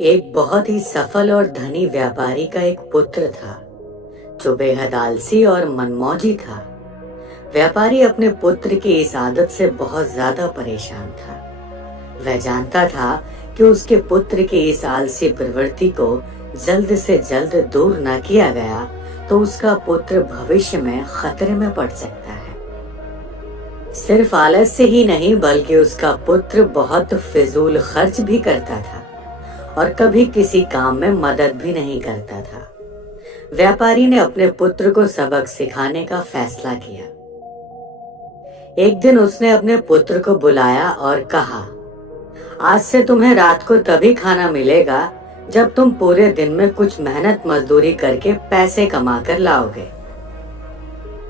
एक बहुत ही सफल और धनी व्यापारी का एक पुत्र था जो बेहद आलसी और मनमौजी था। व्यापारी अपने पुत्र की इस आदत से बहुत ज्यादा परेशान था। वह जानता था कि उसके पुत्र की इस आलसी प्रवृत्ति को जल्द से जल्द दूर न किया गया तो उसका पुत्र भविष्य में खतरे में पड़ सकता है। सिर्फ आलस्य ही नहीं बल्कि उसका पुत्र बहुत फिजूल खर्च भी करता था और कभी किसी काम में मदद भी नहीं करता था। व्यापारी ने अपने पुत्र को सबक सिखाने का फैसला किया। एक दिन उसने अपने पुत्र को बुलाया और कहा, आज से तुम्हें रात को तभी खाना मिलेगा जब तुम पूरे दिन में कुछ मेहनत मजदूरी करके पैसे कमा कर लाओगे।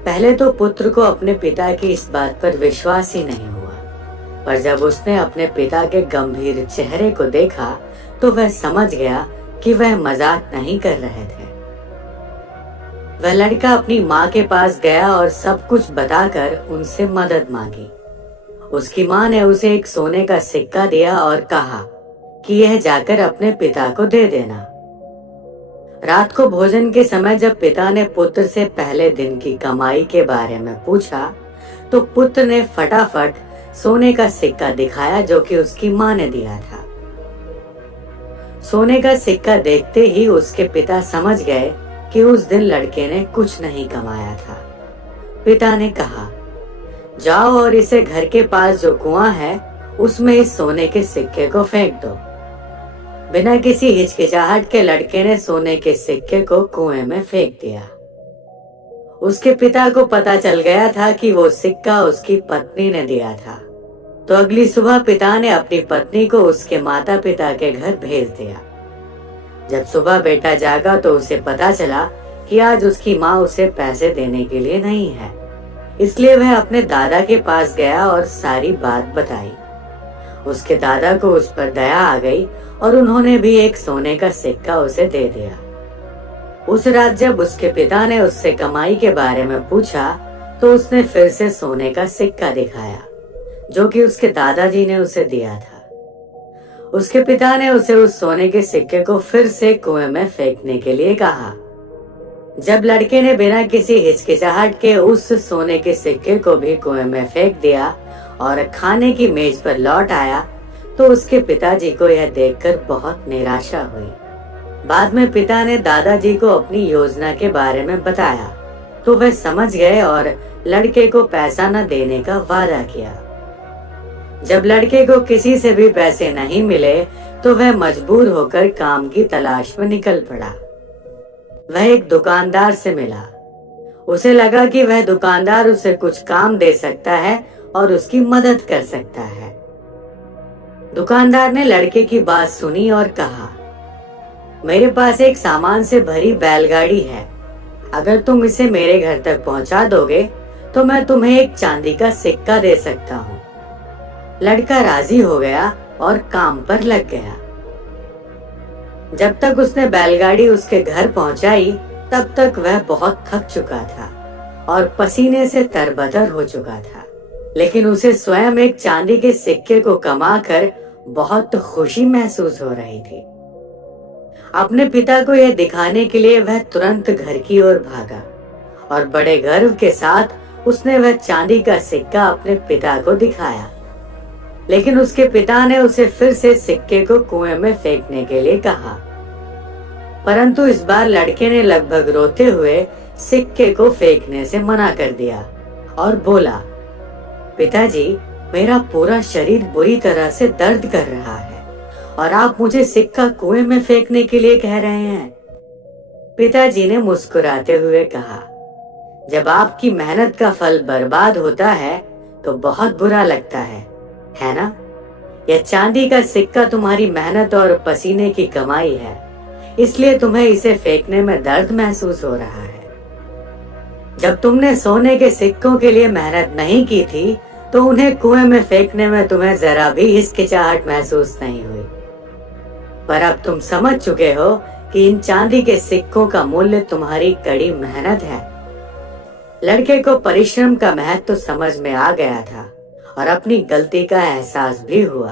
पहले तो पुत्र को अपने पिता की इस बात पर विश्वास ही नहीं हुआ, पर जब उसने अपने पिता के गंभीर चेहरे को देखा तो वह समझ गया कि वह मजाक नहीं कर रहे थे। वह लड़का अपनी माँ के पास गया और सब कुछ बताकर उनसे मदद मांगी। उसकी माँ ने उसे एक सोने का सिक्का दिया और कहा कि यह जाकर अपने पिता को दे देना। रात को भोजन के समय जब पिता ने पुत्र से पहले दिन की कमाई के बारे में पूछा तो पुत्र ने फटाफट सोने का सिक्का दिखाया जो कि उसकी माँ ने दिया था। सोने का सिक्का देखते ही उसके पिता समझ गए कि उस दिन लड़के ने कुछ नहीं कमाया था। पिता ने कहा, जाओ और इसे घर के पास जो कुआं है उसमें इस सोने के सिक्के को फेंक दो। बिना किसी हिचकिचाहट के लड़के ने सोने के सिक्के को कुएं में फेंक दिया। उसके पिता को पता चल गया था कि वो सिक्का उसकी पत्नी ने दिया था, तो अगली सुबह पिता ने अपनी पत्नी को उसके माता पिता के घर भेज दिया। जब सुबह बेटा जागा तो उसे पता चला कि आज उसकी माँ उसे पैसे देने के लिए नहीं है, इसलिए वह अपने दादा के पास गया और सारी बात बताई। उसके दादा को उस पर दया आ गई और उन्होंने भी एक सोने का सिक्का उसे दे दिया। उस रात जब उसके पिता ने उससे कमाई के बारे में पूछा तो उसने फिर से सोने का सिक्का दिखाया जो कि उसके दादाजी ने उसे दिया था। उसके पिता ने उसे उस सोने के सिक्के को फिर से कुएं में फेंकने के लिए कहा। जब लड़के ने बिना किसी हिचकिचाहट के उस सोने के सिक्के को भी कुएं में फेंक दिया और खाने की मेज पर लौट आया तो उसके पिताजी को यह देखकर बहुत निराशा हुई। बाद में पिता ने दादाजी को अपनी योजना के बारे में बताया तो वह समझ गए और लड़के को पैसा न देने का वादा किया। जब लड़के को किसी से भी पैसे नहीं मिले तो वह मजबूर होकर काम की तलाश में निकल पड़ा। वह एक दुकानदार से मिला। उसे लगा कि वह दुकानदार उसे कुछ काम दे सकता है और उसकी मदद कर सकता है। दुकानदार ने लड़के की बात सुनी और कहा, मेरे पास एक सामान से भरी बैलगाड़ी है। अगर तुम इसे मेरे घर तक पहुंचा दोगे तो मैं तुम्हें एक चांदी का सिक्का दे सकता हूँ। लड़का राजी हो गया और काम पर लग गया। जब तक उसने बैलगाड़ी उसके घर पहुंचाई तब तक वह बहुत थक चुका था और पसीने से तरबतर हो चुका था, लेकिन उसे स्वयं एक चांदी के सिक्के को कमाकर बहुत खुशी महसूस हो रही थी। अपने पिता को यह दिखाने के लिए वह तुरंत घर की ओर भागा और बड़े गर्व के साथ उसने वह चांदी का सिक्का अपने पिता को दिखाया। लेकिन उसके पिता ने उसे फिर से सिक्के को कुएं में फेंकने के लिए कहा, परंतु इस बार लड़के ने लगभग रोते हुए सिक्के को फेंकने से मना कर दिया और बोला, पिताजी, मेरा पूरा शरीर बुरी तरह से दर्द कर रहा है और आप मुझे सिक्का कुएं में फेंकने के लिए कह रहे हैं। पिताजी ने मुस्कुराते हुए कहा, जब आपकी मेहनत का फल बर्बाद होता है तो बहुत बुरा लगता है ना? यह चांदी का सिक्का तुम्हारी मेहनत और पसीने की कमाई है, इसलिए तुम्हें इसे फेंकने में दर्द महसूस हो रहा है। जब तुमने सोने के सिक्कों के लिए मेहनत नहीं की थी तो उन्हें कुएं में फेंकने में तुम्हें जरा भी हिचकिचाहट महसूस नहीं हुई, पर अब तुम समझ चुके हो कि इन चांदी के सिक्कों का मूल्य तुम्हारी कड़ी मेहनत है। लड़के को परिश्रम का महत्व समझ में आ गया था और अपनी गलती का एहसास भी हुआ।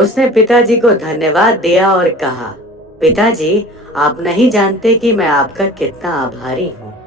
उसने पिताजी को धन्यवाद दिया और कहा, पिताजी, आप नहीं जानते कि मैं आपका कितना आभारी हूँ।